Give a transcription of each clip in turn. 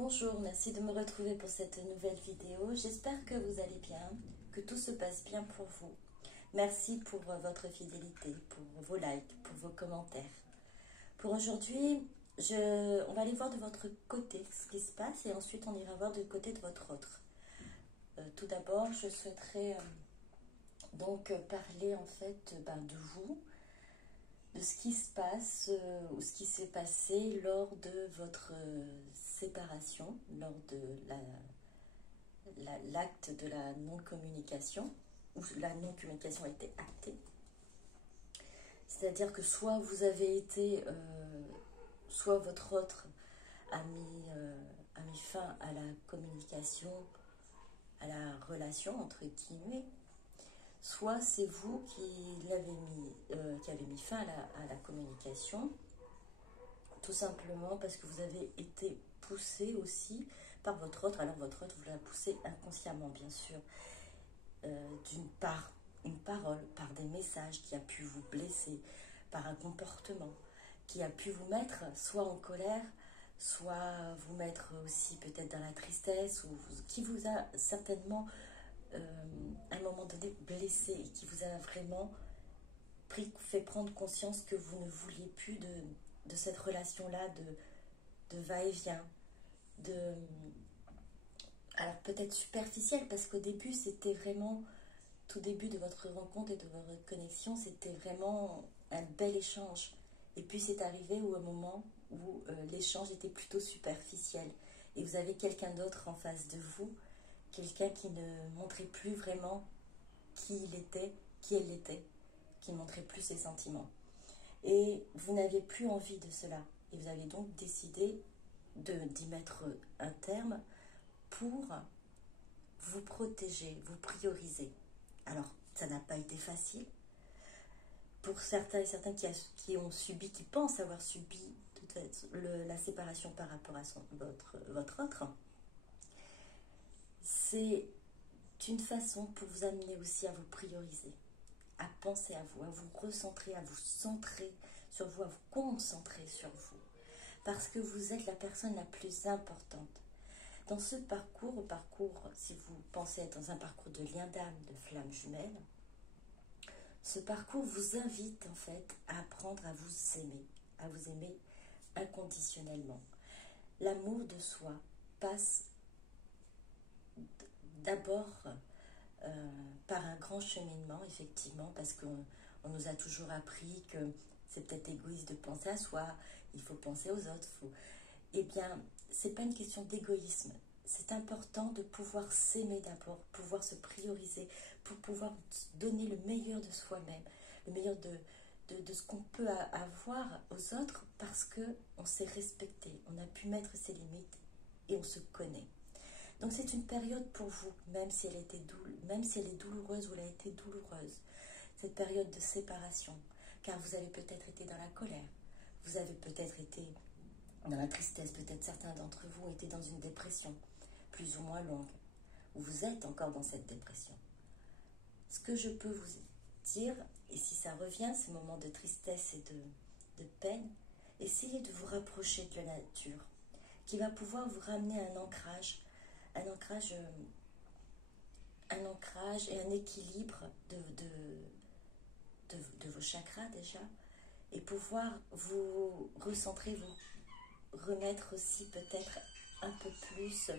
Bonjour, merci de me retrouver pour cette nouvelle vidéo. J'espère que vous allez bien, que tout se passe bien pour vous. Merci pour votre fidélité, pour vos likes, pour vos commentaires. Pour aujourd'hui, on va aller voir de votre côté ce qui se passe et ensuite on ira voir du côté de votre autre. Tout d'abord, je souhaiterais donc parler en fait de vous, de ce qui se passe ou ce qui s'est passé lors de votre séparation, lors de l'acte de la non-communication, où la non-communication a été actée. C'est-à-dire que soit vous avez été, soit votre autre a mis fin à la communication, à la relation, entre guillemets, soit c'est vous qui avez mis fin à la communication, tout simplement parce que vous avez été poussé aussi par votre autre. Alors votre autre vous l'a poussé inconsciemment, bien sûr, par une parole, par des messages qui a pu vous blesser, par un comportement qui a pu vous mettre soit en colère, soit vous mettre aussi peut-être dans la tristesse, ou qui vous a certainement à un moment donné blessé et qui vous a vraiment fait prendre conscience que vous ne vouliez plus de cette relation-là, de va-et-vient, alors peut-être superficielle, parce qu'au début c'était vraiment, tout début de votre rencontre et de votre connexion, c'était vraiment un bel échange. Et puis c'est arrivé au moment où l'échange était plutôt superficiel et vous avez quelqu'un d'autre en face de vous, quelqu'un qui ne montrait plus vraiment qui il était, qui elle était, qui ne montrait plus ses sentiments. Et vous n'avez plus envie de cela. Et vous avez donc décidé d'y mettre un terme pour vous protéger, vous prioriser. Alors, ça n'a pas été facile. Pour certains et certaines qui ont subi, qui pensent avoir subi la séparation par rapport à votre autre, c'est une façon pour vous amener aussi à vous prioriser, à penser à vous recentrer, à vous centrer sur vous, à vous concentrer sur vous. Parce que vous êtes la personne la plus importante. Dans ce parcours, si vous pensez être dans un parcours de lien d'âme, de flamme jumelle, ce parcours vous invite en fait à apprendre à vous aimer inconditionnellement. L'amour de soi passe d'abord par un grand cheminement, effectivement, parce qu'on nous a toujours appris que c'est peut-être égoïste de penser à soi, il faut penser aux autres. Eh bien, c'est pas une question d'égoïsme. C'est important de pouvoir s'aimer d'abord, pouvoir se prioriser, pour pouvoir donner le meilleur de soi-même, le meilleur de ce qu'on peut avoir aux autres, parce qu'on s'est respecté, on a pu mettre ses limites et on se connaît. Donc c'est une période pour vous, même si elle est douloureuse ou elle a été douloureuse, cette période de séparation, car vous avez peut-être été dans la colère, vous avez peut-être été dans la tristesse, peut-être certains d'entre vous étaient dans une dépression, plus ou moins longue, ou vous êtes encore dans cette dépression. Ce que je peux vous dire, et si ça revient, ces moments de tristesse et de peine, essayez de vous rapprocher de la nature, qui va pouvoir vous ramener un ancrage et un équilibre de vos chakras déjà, et pouvoir vous recentrer, vous remettre aussi peut-être un peu plus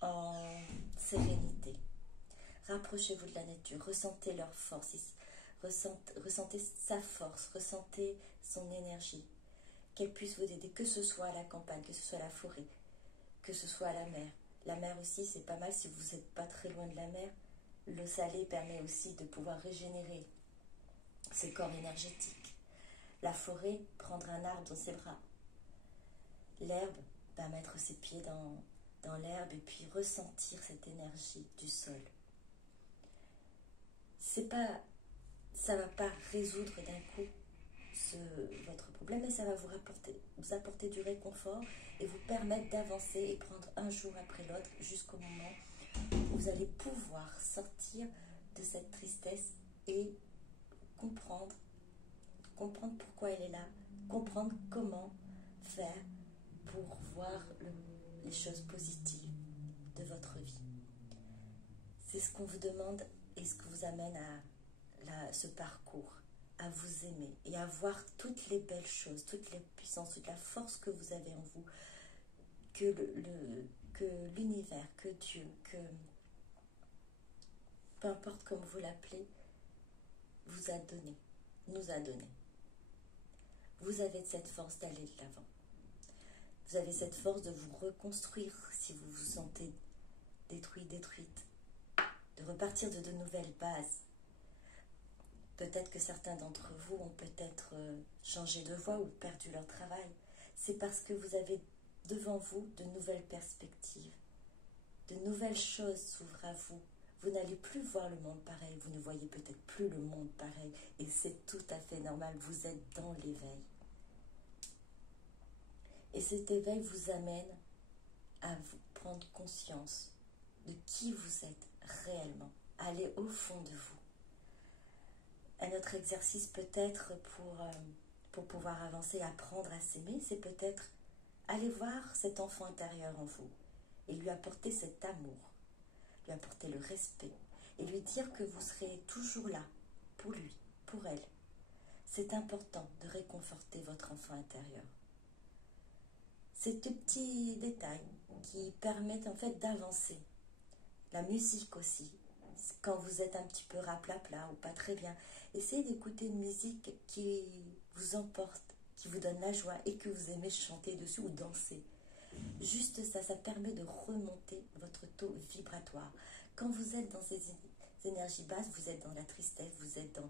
en sérénité. Rapprochez-vous de la nature, ressentez leur force, ressentez sa force, ressentez son énergie, qu'elle puisse vous aider, que ce soit à la campagne, que ce soit à la forêt, que ce soit à la mer. La mer aussi, c'est pas mal si vous n'êtes pas très loin de la mer. Le salé permet aussi de pouvoir régénérer ses corps énergétiques. La forêt, prendre un arbre dans ses bras. L'herbe, mettre ses pieds dans l'herbe et puis ressentir cette énergie du sol. Ça ne va pas résoudre d'un coup votre problème, mais ça va vous apporter du réconfort et vous permettre d'avancer et prendre un jour après l'autre jusqu'au moment où vous allez pouvoir sortir de cette tristesse et comprendre pourquoi elle est là, comprendre comment faire pour voir les choses positives de votre vie. C'est ce qu'on vous demande et ce que vous amène à ce parcours, à vous aimer et à voir toutes les belles choses, toutes les puissances, toute la force que vous avez en vous, que l'univers, que Dieu, que peu importe comme vous l'appelez, vous a donné, nous a donné. Vous avez cette force d'aller de l'avant. Vous avez cette force de vous reconstruire si vous vous sentez détruit, détruite, de repartir de nouvelles bases. Peut-être que certains d'entre vous ont peut-être changé de voie ou perdu leur travail. C'est parce que vous avez devant vous de nouvelles perspectives. De nouvelles choses s'ouvrent à vous. Vous n'allez plus voir le monde pareil. Vous ne voyez peut-être plus le monde pareil. Et c'est tout à fait normal. Vous êtes dans l'éveil. Et cet éveil vous amène à vous prendre conscience de qui vous êtes réellement. Aller au fond de vous. Un autre exercice peut-être pour pouvoir avancer, apprendre à s'aimer, c'est peut-être aller voir cet enfant intérieur en vous et lui apporter cet amour, lui apporter le respect et lui dire que vous serez toujours là pour lui, pour elle. C'est important de réconforter votre enfant intérieur. C'est des petits détails qui permettent en fait d'avancer. La musique aussi. Quand vous êtes un petit peu raplapla ou pas très bien, essayez d'écouter une musique qui vous emporte, qui vous donne la joie et que vous aimez chanter dessus ou danser. Juste ça, ça permet de remonter votre taux vibratoire. Quand vous êtes dans ces énergies basses, vous êtes dans la tristesse, vous êtes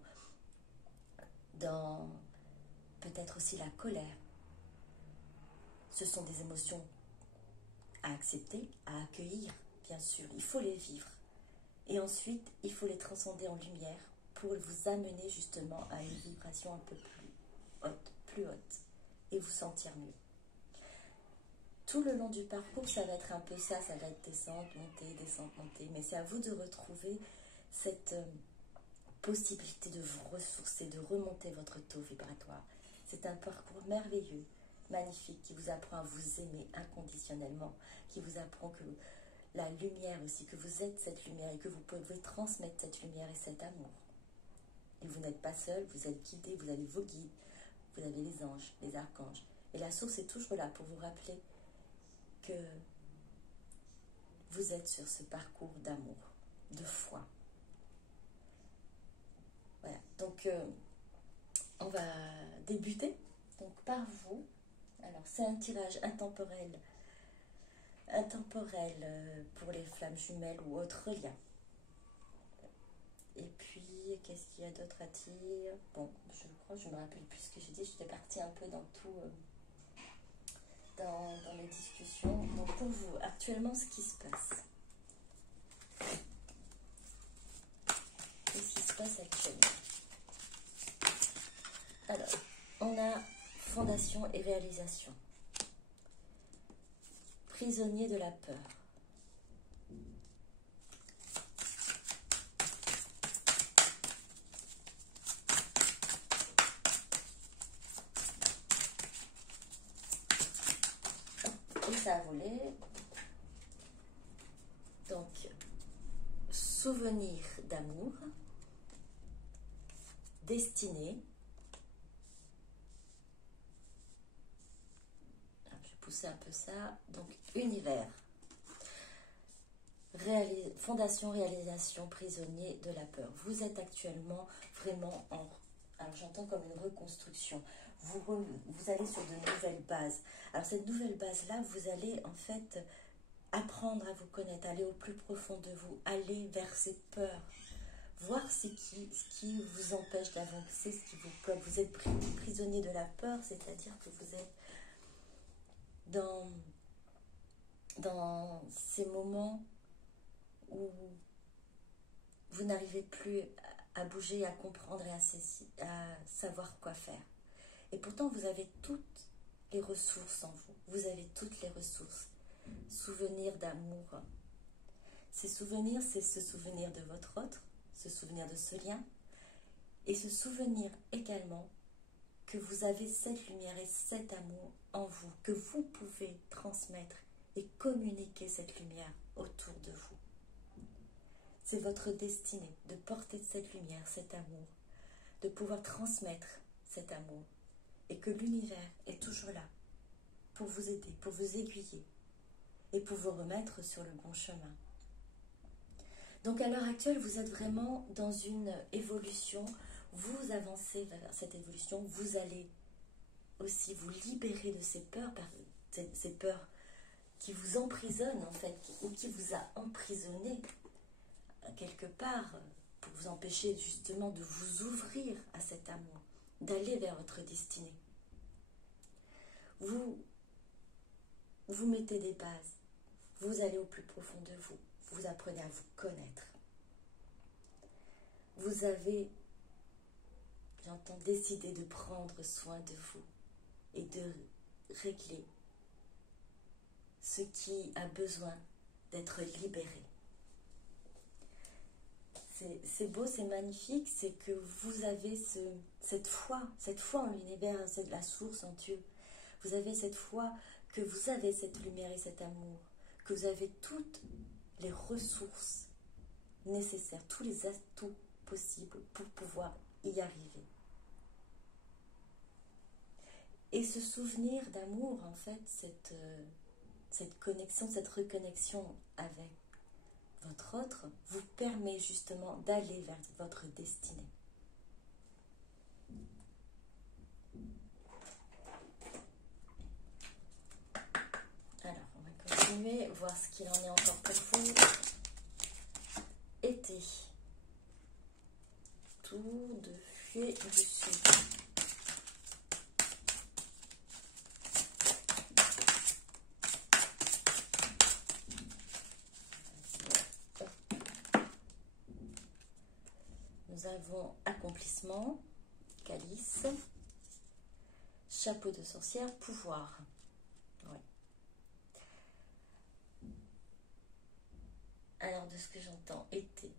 dans peut-être aussi la colère. Ce sont des émotions à accepter, à accueillir, bien sûr. Il faut les vivre. Et ensuite, il faut les transcender en lumière pour vous amener justement à une vibration un peu plus haute, et vous sentir mieux. Tout le long du parcours, ça va être un peu ça va être descente, montée, mais c'est à vous de retrouver cette possibilité de vous ressourcer, de remonter votre taux vibratoire. C'est un parcours merveilleux, magnifique, qui vous apprend à vous aimer inconditionnellement, qui vous apprend que la lumière aussi, que vous êtes cette lumière et que vous pouvez transmettre cette lumière et cet amour. Et vous n'êtes pas seul, vous êtes guidé, vous avez vos guides, vous avez les anges, les archanges. Et la source est toujours là pour vous rappeler que vous êtes sur ce parcours d'amour, de foi. Voilà, donc on va débuter donc, par vous. Alors c'est un tirage intemporel pour les flammes jumelles ou autres liens. Et puis, qu'est-ce qu'il y a d'autre à dire? Bon, je ne me rappelle plus ce que j'ai dit. J'étais partie un peu dans tout, dans les discussions. Donc, pour vous, actuellement, ce qui se passe. Qu'est-ce qui se passe actuellement? Alors, on a fondation et réalisation. Prisonnier de la peur. Et ça a volé. Donc, souvenir d'amour, destinée. Je vais pousser un peu ça. Donc, univers. Fondation, réalisation, prisonnier de la peur. Vous êtes actuellement vraiment en... Alors, j'entends comme une reconstruction. Vous allez sur de nouvelles bases. Alors, cette nouvelle base-là, vous allez en fait apprendre à vous connaître, aller au plus profond de vous, aller vers ces peurs, voir ce qui vous empêche d'avancer, ce qui vous bloque. Vous êtes prisonnier de la peur, c'est-à-dire que vous êtes dans ces moments où vous n'arrivez plus à bouger, à comprendre et à savoir quoi faire. Et pourtant, vous avez toutes les ressources en vous. Vous avez toutes les ressources. Souvenirs d'amour. Ces souvenirs, c'est se souvenir de votre autre, se souvenir de ce lien, et se souvenir également que vous avez cette lumière et cet amour en vous, que vous pouvez transmettre et communiquer cette lumière autour de vous. C'est votre destinée de porter cette lumière, cet amour, de pouvoir transmettre cet amour et que l'univers est toujours là pour vous aider, pour vous aiguiller et pour vous remettre sur le bon chemin. Donc à l'heure actuelle, vous êtes vraiment dans une évolution, vous avancez vers cette évolution, vous allez aussi vous libérer de ces peurs qui vous emprisonnent en fait, ou qui vous a emprisonné quelque part pour vous empêcher justement de vous ouvrir à cet amour, d'aller vers votre destinée. Vous mettez des bases, vous allez au plus profond de vous, vous apprenez à vous connaître. Vous avez, j'entends, décidé de prendre soin de vous et de régler ce qui a besoin d'être libéré. C'est beau, c'est magnifique, c'est que vous avez cette foi en l'univers, c'est la source, en Dieu. Vous avez cette foi que vous avez cette lumière et cet amour, que vous avez toutes les ressources nécessaires, tous les atouts possibles pour pouvoir y arriver. Et ce souvenir d'amour, en fait, cette connexion, cette reconnexion avec votre autre, vous permet justement d'aller vers votre destinée. Alors, on va continuer, voir ce qu'il en est encore pour vous. Été. Tour de fée du Sud. Nous avons accomplissement, calice, chapeau de sorcière, pouvoir. Ouais. Alors, de ce que j'entends, été.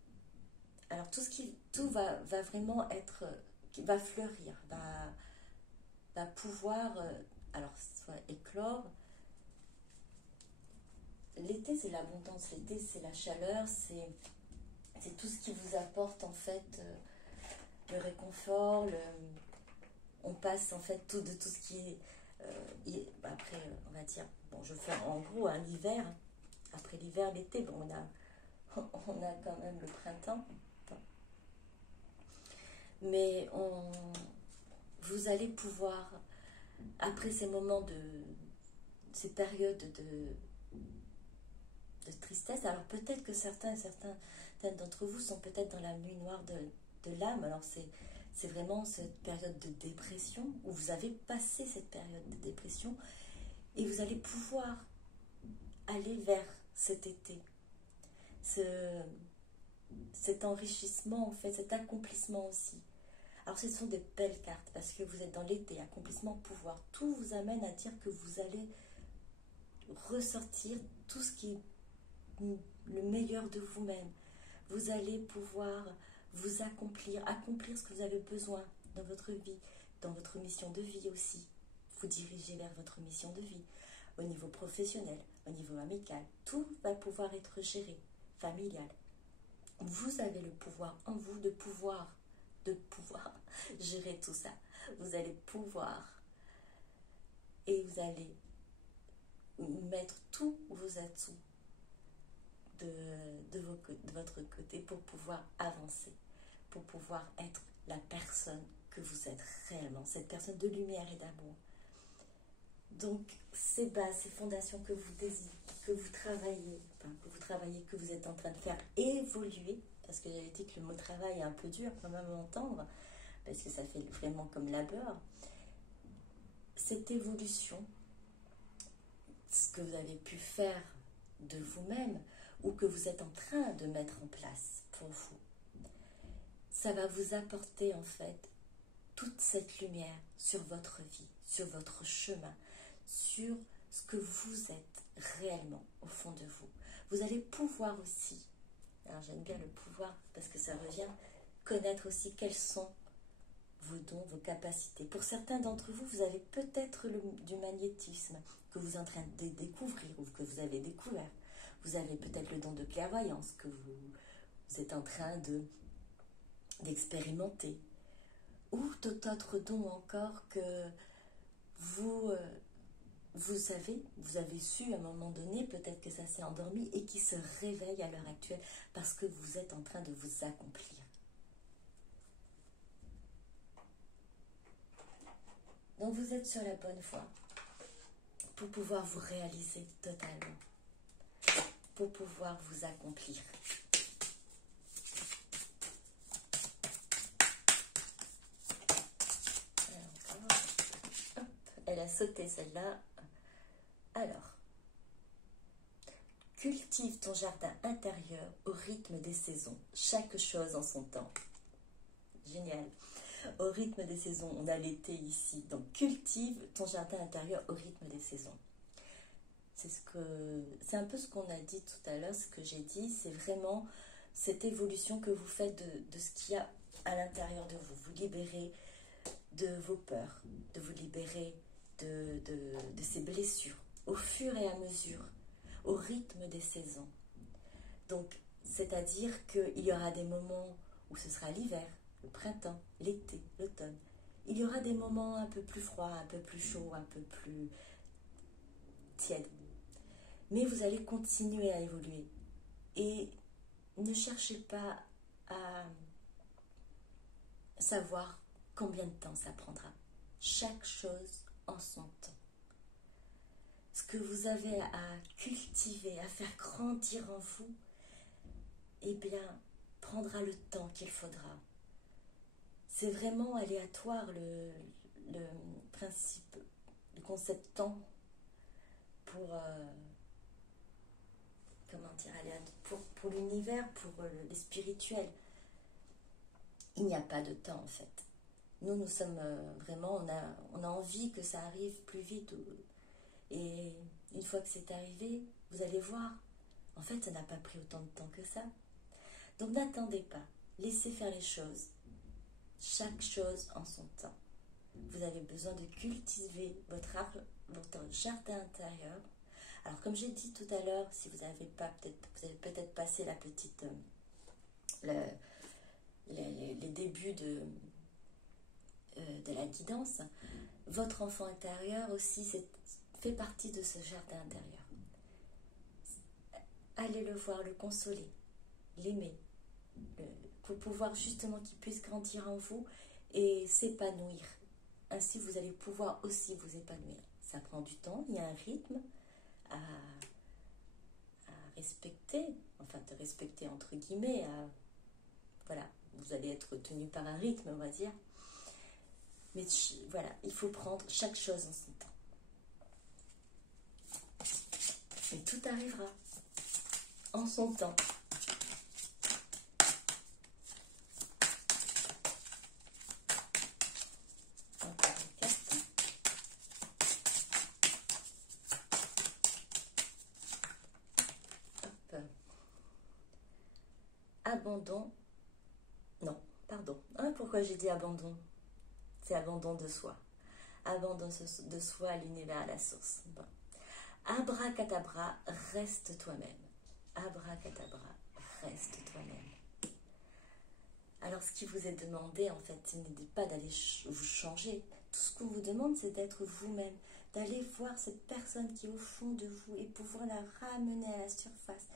Alors, tout va vraiment être, va fleurir, va pouvoir, alors, soit éclore. L'été, c'est l'abondance, l'été, c'est la chaleur, c'est tout ce qui vous apporte en fait le réconfort, on passe en fait de tout ce qui est après on va dire, bon je fais en gros l'hiver, après l'hiver, l'été, bon, on a quand même le printemps, mais vous allez pouvoir, après ces moments ces périodes de tristesse, alors peut-être que certains d'entre vous sont peut-être dans la nuit noire de l'âme, alors c'est vraiment cette période de dépression, où vous avez passé cette période de dépression, et vous allez pouvoir aller vers cet été, cet enrichissement en fait, cet accomplissement aussi. Alors ce sont des belles cartes, parce que vous êtes dans l'été, accomplissement, pouvoir, tout vous amène à dire que vous allez ressortir tout ce qui est le meilleur de vous-même. Vous allez pouvoir vous accomplir ce que vous avez besoin dans votre vie, dans votre mission de vie aussi. Vous diriger vers votre mission de vie, au niveau professionnel, au niveau amical. Tout va pouvoir être géré, familial. Vous avez le pouvoir en vous de pouvoir gérer tout ça. Vous allez pouvoir, et vous allez mettre tous vos atouts de votre côté pour pouvoir avancer, pour pouvoir être la personne que vous êtes réellement, cette personne de lumière et d'amour. Donc ces bases, ces fondations que vous désirez, que vous travaillez, que vous êtes en train de faire évoluer, parce que j'avais dit que le mot travail est un peu dur quand même à entendre, parce que ça fait vraiment comme labeur. Cette évolution, ce que vous avez pu faire de vous-même, ou que vous êtes en train de mettre en place pour vous, ça va vous apporter en fait toute cette lumière sur votre vie, sur votre chemin, sur ce que vous êtes réellement au fond de vous. Vous allez pouvoir aussi, alors j'aime bien le pouvoir parce que ça revient, connaître aussi quels sont vos dons, vos capacités. Pour certains d'entre vous, vous avez peut-être du magnétisme que vous êtes en train de découvrir ou que vous avez découvert. Vous avez peut-être le don de clairvoyance que vous êtes en train d'expérimenter. Ou d'autres dons encore que vous avez su à un moment donné, peut-être que ça s'est endormi et qui se réveille à l'heure actuelle parce que vous êtes en train de vous accomplir. Donc vous êtes sur la bonne voie pour pouvoir vous réaliser totalement, pour pouvoir vous accomplir. Hop, elle a sauté celle-là. Alors, cultive ton jardin intérieur au rythme des saisons, chaque chose en son temps. Génial. Au rythme des saisons, on a l'été ici, donc cultive ton jardin intérieur au rythme des saisons. C'est un peu ce qu'on a dit tout à l'heure, ce que j'ai dit, c'est vraiment cette évolution que vous faites de ce qu'il y a à l'intérieur de vous. Vous libérez de vos peurs, de vous libérer de ces blessures, au fur et à mesure, au rythme des saisons. Donc, c'est-à-dire qu'il y aura des moments où ce sera l'hiver, le printemps, l'été, l'automne. Il y aura des moments un peu plus froids, un peu plus chauds, un peu plus tièdes. Mais vous allez continuer à évoluer. Et ne cherchez pas à savoir combien de temps ça prendra. Chaque chose en son temps. Ce que vous avez à cultiver, à faire grandir en vous, eh bien, prendra le temps qu'il faudra. C'est vraiment aléatoire le principe, le concept temps pour, pour l'univers, pour les spirituels. Il n'y a pas de temps en fait. Nous sommes vraiment, on a envie que ça arrive plus vite. Et une fois que c'est arrivé, vous allez voir, en fait, ça n'a pas pris autant de temps que ça. Donc n'attendez pas, laissez faire les choses. Chaque chose en son temps. Vous avez besoin de cultiver votre jardin intérieur. Alors comme j'ai dit tout à l'heure, si vous avez peut-être passé la petite les débuts de la guidance, votre enfant intérieur aussi fait partie de ce jardin intérieur. Allez le voir, le consoler, l'aimer, pour pouvoir justement qu'il puisse grandir en vous et s'épanouir. Ainsi, vous allez pouvoir aussi vous épanouir. Ça prend du temps, il y a un rythme à respecter, enfin de respecter entre guillemets, voilà, vous allez être tenu par un rythme, on va dire. Mais voilà, il faut prendre chaque chose en son temps. Et tout arrivera en son temps. Encore une carte. Hop. Abandon. Non, pardon. Pourquoi j'ai dit abandon? C'est abandon de soi. Abandon de soi à l'univers, à la source. Bon. Abracadabra, reste toi-même. Abracadabra, reste toi-même. Alors, ce qui vous est demandé, en fait, ce n'est pas d'aller vous changer. Tout ce qu'on vous demande, c'est d'être vous-même, d'aller voir cette personne qui est au fond de vous et pouvoir la ramener à la surface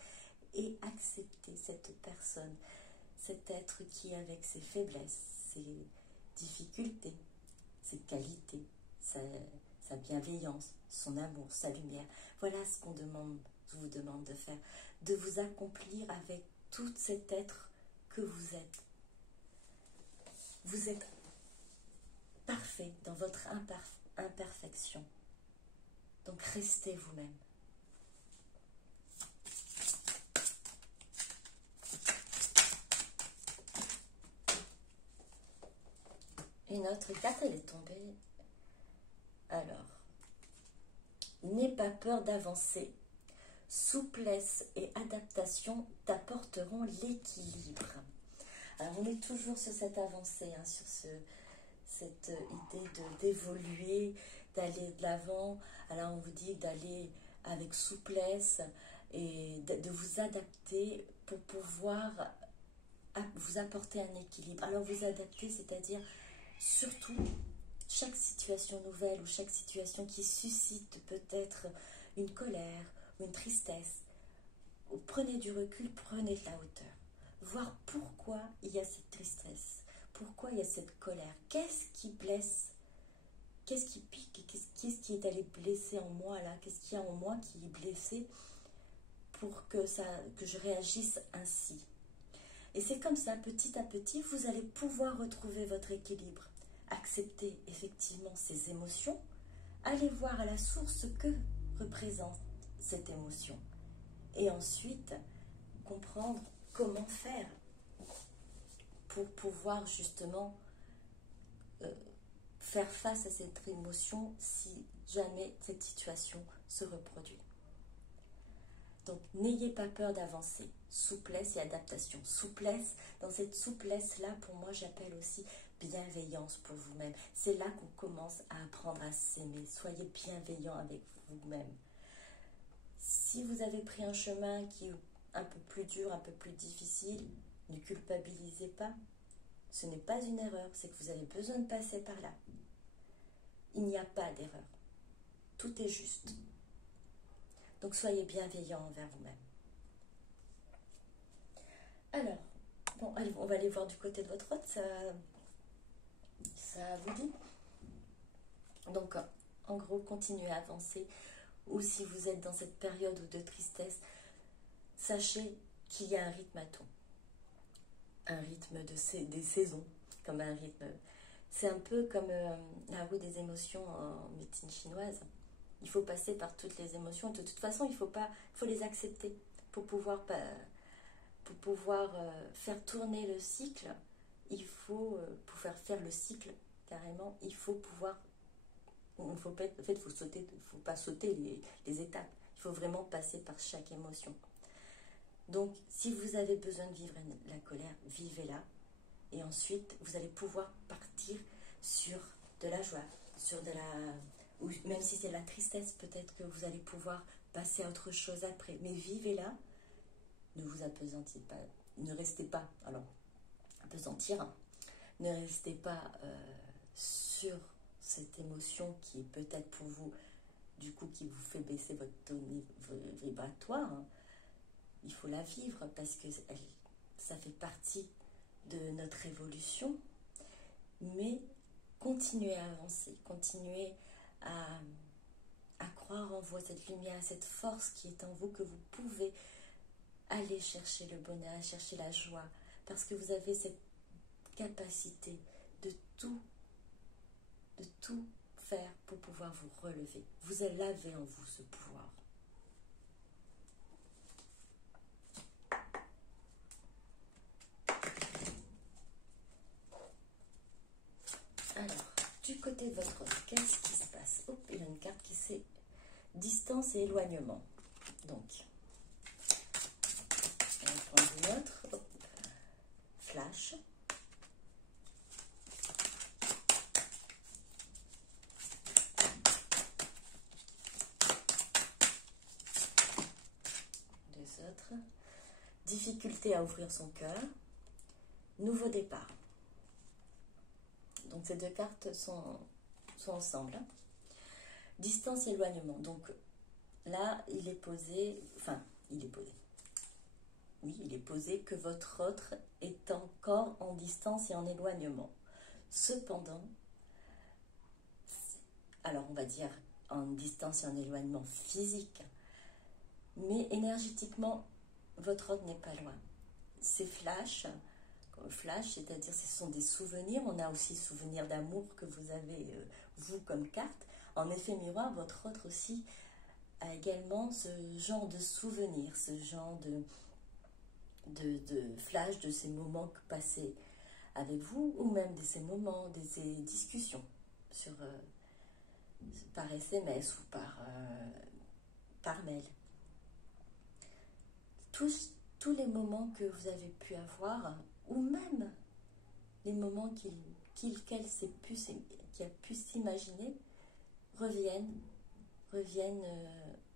et accepter cette personne, cet être qui, avec ses faiblesses, ses difficultés, ses qualités, sa bienveillance, son amour, sa lumière. Voilà ce qu'on vous demande de faire, de vous accomplir avec tout cet être que vous êtes. Vous êtes parfait dans votre imperfection. Donc restez vous-même. Une autre carte, elle est tombée. Alors, n'aie pas peur d'avancer. Souplesse et adaptation t'apporteront l'équilibre. Alors, on est toujours sur cette avancée, sur cette idée d'évoluer, d'aller de l'avant. Alors on vous dit d'aller avec souplesse et de vous adapter pour pouvoir vous apporter un équilibre. Alors vous adapter, c'est-à-dire surtout chaque situation nouvelle ou chaque situation qui suscite peut-être une colère ou une tristesse. Prenez du recul, prenez de la hauteur. Voir pourquoi il y a cette tristesse, pourquoi il y a cette colère, qu'est-ce qui blesse, qu'est-ce qui pique, qu'est-ce qui est allé blesser en moi là, qu'est-ce qu'il y a en moi qui est blessé pour que je réagisse ainsi. Et c'est comme ça, petit à petit, vous allez pouvoir retrouver votre équilibre. Accepter effectivement ces émotions, allez voir à la source ce que représente cette émotion. Et ensuite, comprendre comment faire pour pouvoir justement faire face à cette émotion si jamais cette situation se reproduit. Donc, n'ayez pas peur d'avancer. Souplesse et adaptation. Souplesse, dans cette souplesse-là, pour moi, j'appelle aussi bienveillance pour vous-même. C'est là qu'on commence à apprendre à s'aimer. Soyez bienveillant avec vous-même. Si vous avez pris un chemin qui est un peu plus dur, un peu plus difficile, ne culpabilisez pas. Ce n'est pas une erreur, c'est que vous avez besoin de passer par là. Il n'y a pas d'erreur. Tout est juste. Donc soyez bienveillant envers vous-même. Alors, bon, allez, on va aller voir du côté de votre hôte, ça vous dit? Donc, en gros, continuez à avancer. Ou si vous êtes dans cette période de tristesse, sachez qu'il y a un rythme à tout. Un rythme des saisons, comme un rythme. C'est un peu comme la roue des émotions en médecine chinoise. Il faut passer par toutes les émotions. De toute façon, il faut les accepter pour pouvoir faire tourner le cycle. Il faut pouvoir faire le cycle carrément. Il faut pouvoir. En fait, il faut pas sauter les étapes. Il faut vraiment passer par chaque émotion. Donc, si vous avez besoin de vivre la colère, vivez-la. Et ensuite, vous allez pouvoir partir sur de la joie, sur de la... ou même si c'est la tristesse, peut-être que vous allez pouvoir passer à autre chose après. Mais vivez-la, ne vous apesantissez pas, ne restez pas, alors, apesantir, ne restez pas sur cette émotion qui est peut-être pour vous, du coup, qui vous fait baisser votre taux vibratoire. Il faut la vivre parce que ça fait partie de notre évolution, mais continuez à avancer, continuez à croire en vous, cette lumière, cette force qui est en vous, que vous pouvez aller chercher le bonheur, chercher la joie, parce que vous avez cette capacité de tout faire pour pouvoir vous relever. Vous l'avez en vous, ce pouvoir. Alors, du côté de votre hôte, qu'est-ce qui se passe? Hop, il y a une carte qui c'est distance et éloignement. Donc, on va prendre une autre. Hop, flash. Deux autres. Difficulté à ouvrir son cœur. Nouveau départ. Donc ces deux cartes sont ensemble. Distance et éloignement. Donc là, il est posé, oui, il est posé que votre autre est encore en distance et en éloignement. Cependant, alors on va dire en distance et en éloignement physique, mais énergétiquement, votre autre n'est pas loin. C'est flash, c'est-à-dire ce sont des souvenirs. On a aussi souvenirs d'amour que vous avez, vous, comme carte. En effet miroir, votre autre aussi a également ce genre de souvenirs, ce genre de flash de ces moments passés avec vous, ou même de ces moments, de ces discussions par SMS ou par mail. Tous les moments que vous avez pu avoir, ou même les moments qui a pu s'imaginer reviennent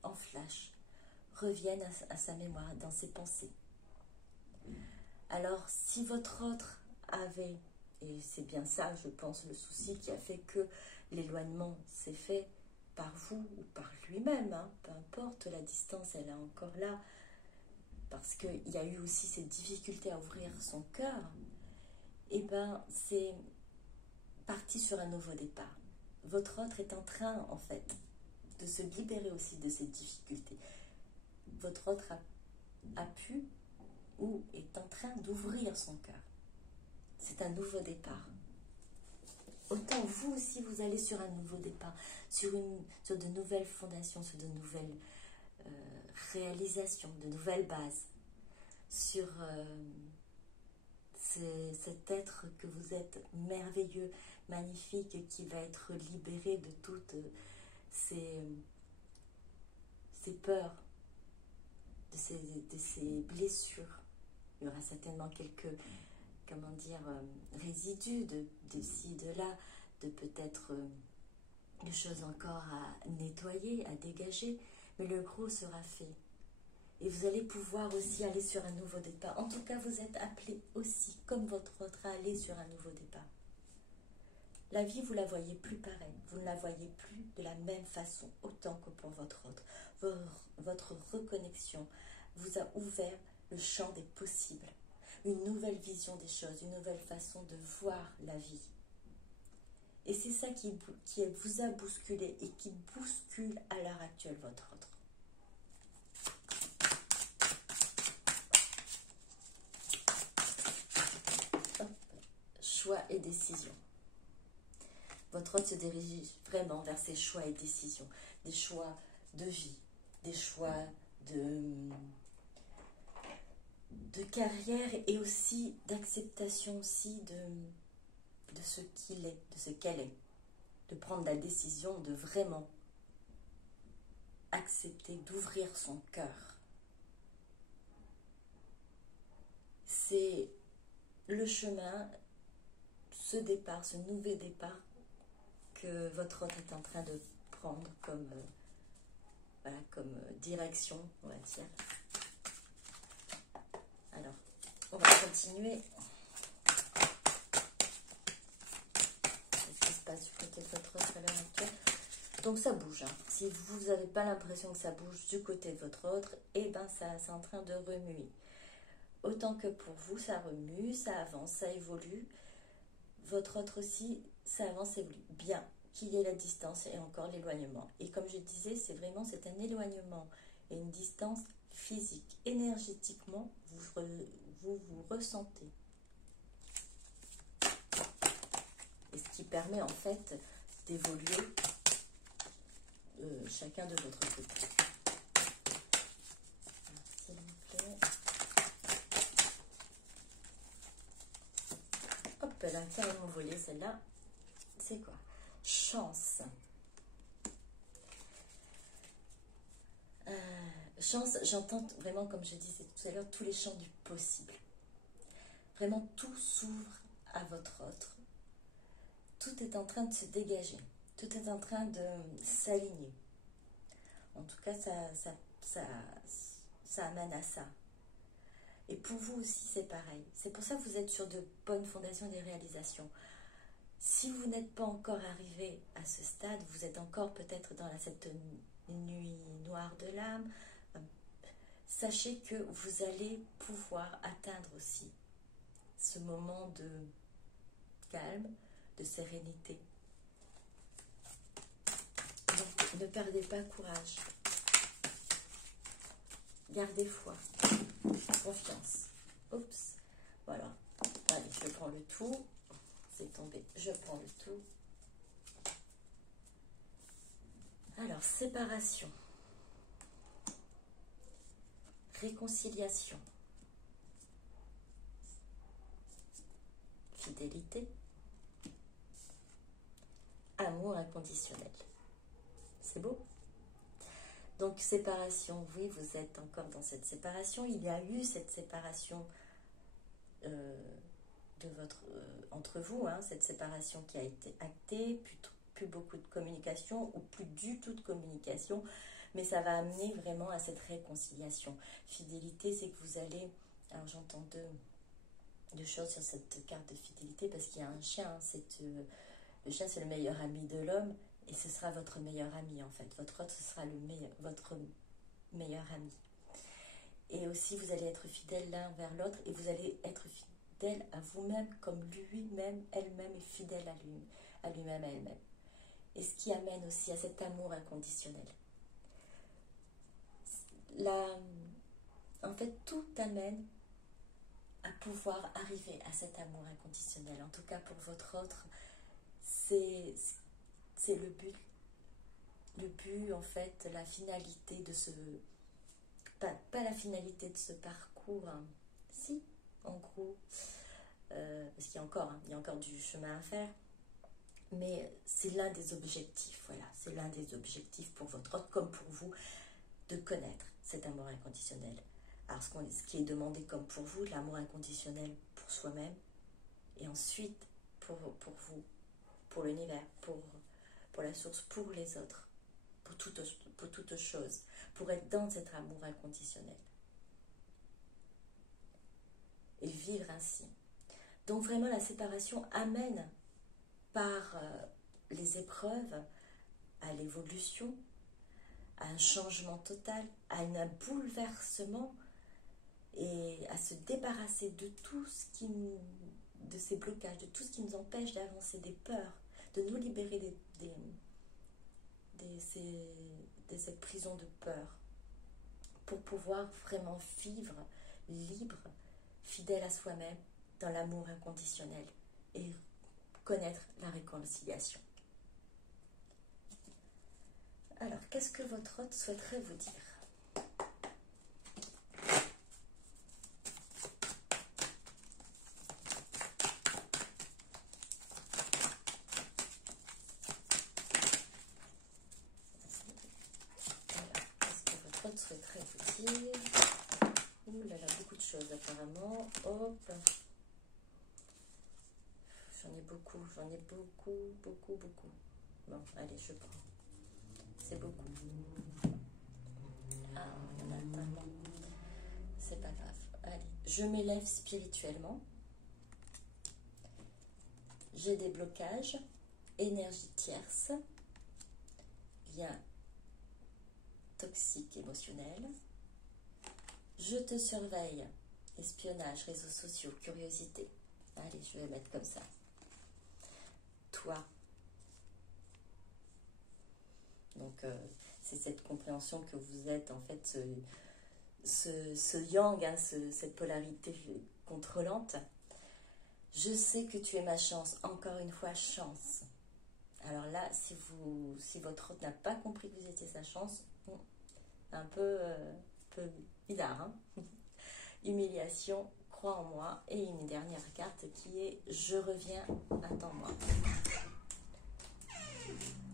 en flash, reviennent à sa mémoire, dans ses pensées. Alors, si votre autre avait, et c'est bien ça, je pense, le souci qui a fait que l'éloignement s'est fait par vous ou par lui-même, hein, peu importe, la distance, elle est encore là, parce qu'il y a eu aussi cette difficulté à ouvrir son cœur, et bien, c'est parti sur un nouveau départ. Votre autre est en train, en fait, de se libérer aussi de ces difficultés. Votre autre a pu ou est en train d'ouvrir son cœur. C'est un nouveau départ. Autant vous aussi, vous allez sur un nouveau départ, sur de nouvelles fondations, sur de nouvelles réalisations, de nouvelles bases, sur cet être que vous êtes merveilleux, magnifique, qui va être libéré de toutes ces peurs, de ces blessures. Il y aura certainement quelques, comment dire, résidus de ci, de là, de peut-être des choses encore à nettoyer, à dégager, mais le gros sera fait. Et vous allez pouvoir aussi aller sur un nouveau départ. En tout cas, vous êtes appelé aussi, comme votre autre, à aller sur un nouveau départ. La vie, vous ne la voyez plus pareille. Vous ne la voyez plus de la même façon, autant que pour votre autre. Votre reconnexion vous a ouvert le champ des possibles. Une nouvelle vision des choses, une nouvelle façon de voir la vie. Et c'est ça qui vous a bousculé et qui bouscule à l'heure actuelle votre autre. Choix et décision. Votre autre se dirige vraiment vers ses choix et décisions. Des choix de vie, des choix de carrière et aussi d'acceptation aussi de ce qu'il est, de ce qu'elle est. De prendre la décision de vraiment accepter, d'ouvrir son cœur. C'est le chemin, ce départ, ce nouveau départ que votre autre est en train de prendre comme direction, on va dire. Alors, on va continuer. Qu'est-ce qui se passe du côté de votre autre à l'heure actuelle? Donc ça bouge. Hein. Si vous n'avez pas l'impression que ça bouge du côté de votre autre, eh ben c'est en train de remuer. Autant que pour vous, ça remue, ça avance, ça évolue. Votre autre aussi, ça avance, ça évolue. Bien qu'il y ait la distance et encore l'éloignement. Et comme je disais, c'est un éloignement et une distance physique. Énergétiquement, vous ressentez. Et ce qui permet en fait d'évoluer chacun de votre côté. S'il vous plaît. Hop, elle a carrément volé celle-là. C'est quoi? Chance. Chance, j'entends vraiment, comme je disais tout à l'heure, tous les champs du possible. Vraiment, tout s'ouvre à votre autre. Tout est en train de se dégager. Tout est en train de s'aligner. En tout cas, ça amène à ça. Et pour vous aussi, c'est pareil. C'est pour ça que vous êtes sur de bonnes fondations des réalisations. Si vous n'êtes pas encore arrivé à ce stade, vous êtes encore peut-être dans cette nuit noire de l'âme, sachez que vous allez pouvoir atteindre aussi ce moment de calme, de sérénité. Donc, ne perdez pas courage. Gardez foi, confiance. Oups, voilà. Allez, je prends le tout. C'est tombé, je prends le tout. Alors, séparation. Réconciliation. Fidélité. Amour inconditionnel. C'est beau? Donc, séparation, oui, vous êtes encore dans cette séparation. Il y a eu cette séparation entre vous, hein, cette séparation qui a été actée, plus beaucoup de communication ou plus du tout de communication, mais ça va amener vraiment à cette réconciliation. Fidélité, c'est que vous allez, alors j'entends deux choses sur cette carte de fidélité, parce qu'il y a un chien, hein, le chien c'est le meilleur ami de l'homme, et ce sera votre meilleur ami en fait. Votre hôte, ce sera votre meilleur ami. Et aussi, vous allez être fidèles l'un vers l'autre, et vous allez être fidèle à vous-même comme lui-même, elle-même est fidèle à lui-même, à elle-même. Et ce qui amène aussi à cet amour inconditionnel. En fait, tout amène à pouvoir arriver à cet amour inconditionnel. En tout cas, pour votre autre, c'est le but. Le but, en fait, la finalité de ce... Pas la finalité de ce parcours, hein. Si, en gros, parce qu'il y a encore du chemin à faire, mais c'est l'un des objectifs, voilà, c'est l'un des objectifs pour votre autre, comme pour vous, de connaître cet amour inconditionnel. Alors, ce qui est demandé comme pour vous, l'amour inconditionnel pour soi-même, et ensuite pour vous, pour l'univers, pour la source, pour les autres, pour toute chose, pour être dans cet amour inconditionnel. Et vivre ainsi. Donc vraiment, la séparation amène par les épreuves à l'évolution, à un changement total, à un bouleversement, et à se débarrasser de tout ce de ces blocages, de tout ce qui nous empêche d'avancer, des peurs, de nous libérer de cette prison de peur, pour pouvoir vraiment vivre libre, fidèle à soi-même, dans l'amour inconditionnel, et connaître la réconciliation. Alors, qu'est-ce que votre hôte souhaiterait vous dire ? Souhaiterais vous dire. Ouh là là, beaucoup de choses apparemment. Hop. J'en ai beaucoup. Bon, allez, je prends. C'est beaucoup. Ah, il y en a tellement. C'est pas grave. Allez, je m'élève spirituellement. J'ai des blocages. Énergie tierce. Lien toxique émotionnel. Je te surveille. Espionnage, réseaux sociaux, curiosité. Allez, je vais mettre comme ça. Toi. Donc, c'est cette compréhension que vous êtes, en fait, ce yang, hein, cette polarité contrôlante. Je sais que tu es ma chance. Encore une fois, chance. Alors là, si votre hôte n'a pas compris que vous étiez sa chance, un peu bizarre, hein. Humiliation, crois en moi, et une dernière carte qui est je reviens, attends-moi.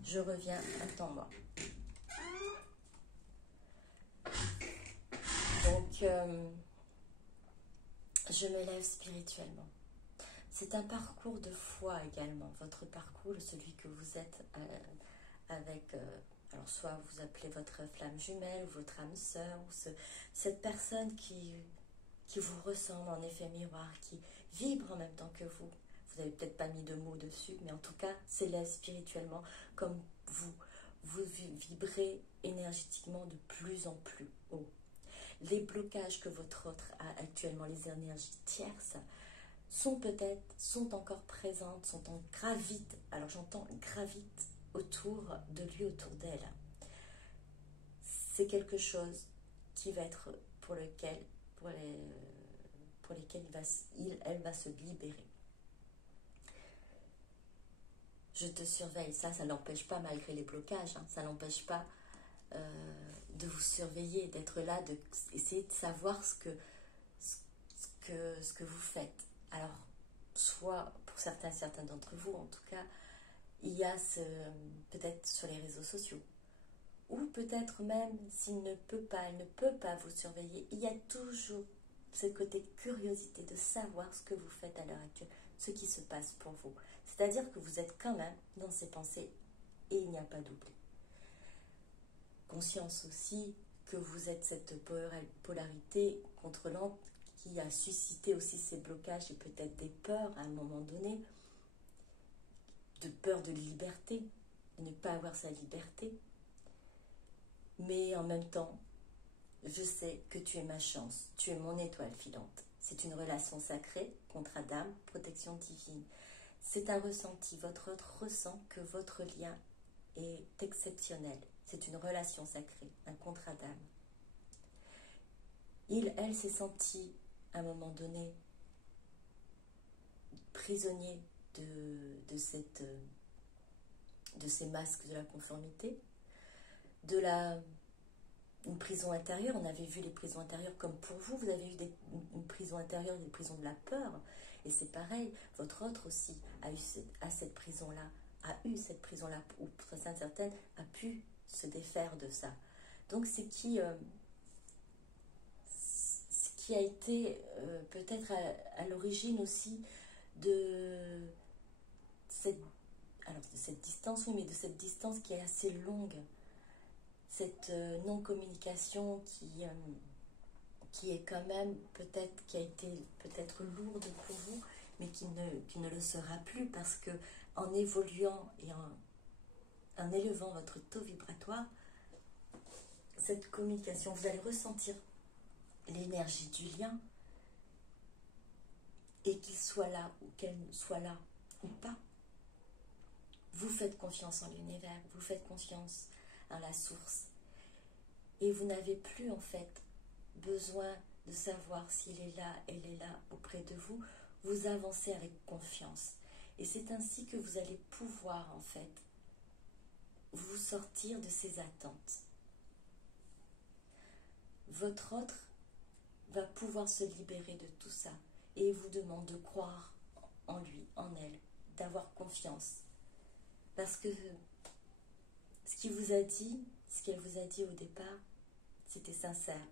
Je reviens, attends-moi. Donc, je m'élève spirituellement. C'est un parcours de foi également. Votre parcours, celui que vous êtes avec... alors, soit vous appelez votre flamme jumelle, ou votre âme sœur, ou cette personne qui vous ressemble en effet miroir, qui vibre en même temps que vous. Vous n'avez peut-être pas mis de mots dessus, mais en tout cas, s'élève spirituellement comme vous. Vous vibrez énergétiquement de plus en plus haut. Les blocages que votre autre a actuellement, les énergies tierces, sont encore présentes, gravitent. Alors j'entends gravite autour de lui, autour d'elle. C'est quelque chose qui va être pour lesquels elle va se libérer. Je te surveille, ça l'empêche pas malgré les blocages, hein, ça l'empêche pas de vous surveiller, d'être là, d'essayer de savoir ce que vous faites. Alors, soit pour certains d'entre vous, en tout cas, il y a peut-être sur les réseaux sociaux, ou peut-être même s'il ne peut pas, elle ne peut pas vous surveiller, il y a toujours ce côté curiosité de savoir ce que vous faites à l'heure actuelle, ce qui se passe pour vous. C'est-à-dire que vous êtes quand même dans ces pensées et il n'y a pas d'oubli. Conscience aussi que vous êtes cette polarité contrôlante qui a suscité aussi ces blocages et peut-être des peurs à un moment donné, de peur de liberté, de ne pas avoir sa liberté. Mais en même temps, je sais que tu es ma chance, tu es mon étoile filante. C'est une relation sacrée, contrat d'âme, protection divine. C'est un ressenti, votre autre ressent que votre lien est exceptionnel. C'est une relation sacrée, un contrat d'âme. Elle s'est sentie, à un moment donné, prisonnier de ces masques de la conformité, une prison intérieure. On avait vu les prisons intérieures comme pour vous, vous avez eu une prison intérieure, des prisons de la peur, et c'est pareil, votre autre aussi a eu cette prison-là, ou pour certaines, a pu se défaire de ça. Donc ce qui a été peut-être à l'origine aussi de cette distance, oui, mais de cette distance qui est assez longue, cette non-communication qui est quand même qui a été peut-être lourde pour vous, mais qui ne le sera plus, parce que en évoluant et en élevant votre taux vibratoire, cette communication, vous allez ressentir l'énergie du lien, et qu'il soit là ou qu'elle soit là ou pas. Vous faites confiance en l'univers, vous faites confiance à la source, et vous n'avez plus en fait besoin de savoir s'il est là, elle est là auprès de vous. Vous avancez avec confiance, et c'est ainsi que vous allez pouvoir en fait vous sortir de ces attentes. Votre autre va pouvoir se libérer de tout ça, et vous demande de croire en lui, en elle, d'avoir confiance, parce que ce qu'elle vous a dit au départ, c'était sincère.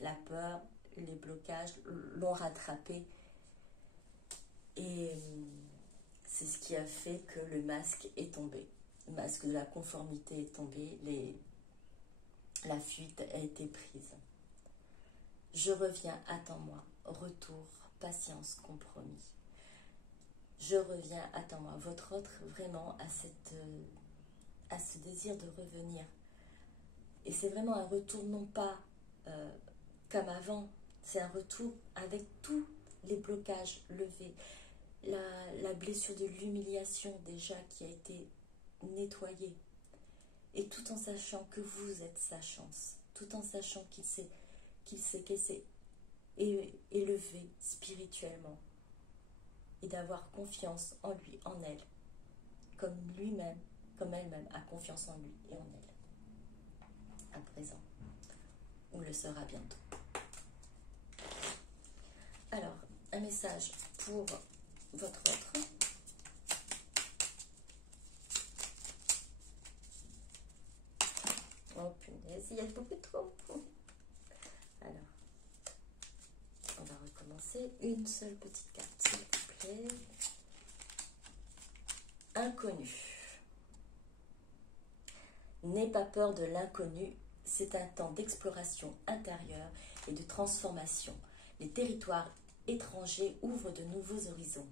La peur, les blocages l'ont rattrapé, et c'est ce qui a fait que le masque est tombé. Le masque de la conformité est tombé, la fuite a été prise. Je reviens, attends-moi, retour, patience, compromis. Je reviens, attends-moi. Votre autre vraiment a ce désir de revenir. Et c'est vraiment un retour non pas comme avant, c'est un retour avec tous les blocages levés. La blessure de l'humiliation déjà qui a été nettoyée. Et tout en sachant que vous êtes sa chance, tout en sachant qu'elle s'est élevé spirituellement, et d'avoir confiance en lui, en elle, comme lui-même, comme elle-même a confiance en lui et en elle, à présent, ou le sera bientôt. Alors, un message pour votre autre. Oh punaise, il y a beaucoup trop. Alors, on va recommencer. Une seule petite carte, s'il vous plaît. Inconnu. N'aie pas peur de l'inconnu, c'est un temps d'exploration intérieure et de transformation. Les territoires étrangers ouvrent de nouveaux horizons.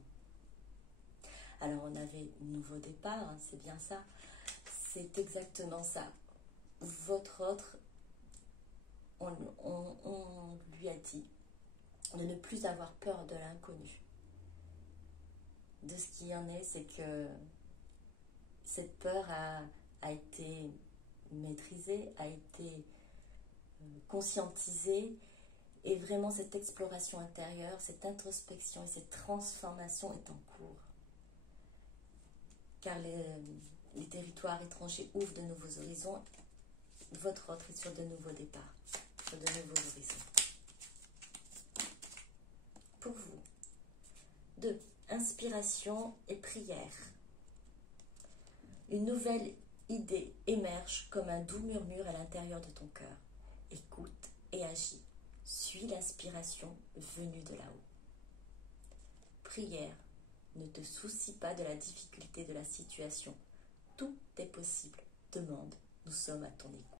Alors on avait nouveau départ, hein, c'est bien ça. C'est exactement ça. Votre autre, on lui a dit de ne plus avoir peur de l'inconnu. De ce qui en est, c'est que cette peur a été maîtrisée, a été conscientisée, et vraiment cette exploration intérieure, cette introspection et cette transformation est en cours. Car les territoires étrangers ouvrent de nouveaux horizons. Votre autre est sur de nouveaux départs, sur de nouveaux horizons. Pour vous, 2. Inspiration et prière. Une nouvelle idée émerge comme un doux murmure à l'intérieur de ton cœur. Écoute et agis. Suis l'inspiration venue de là-haut. Prière, ne te soucie pas de la difficulté de la situation. Tout est possible. Demande, nous sommes à ton écoute.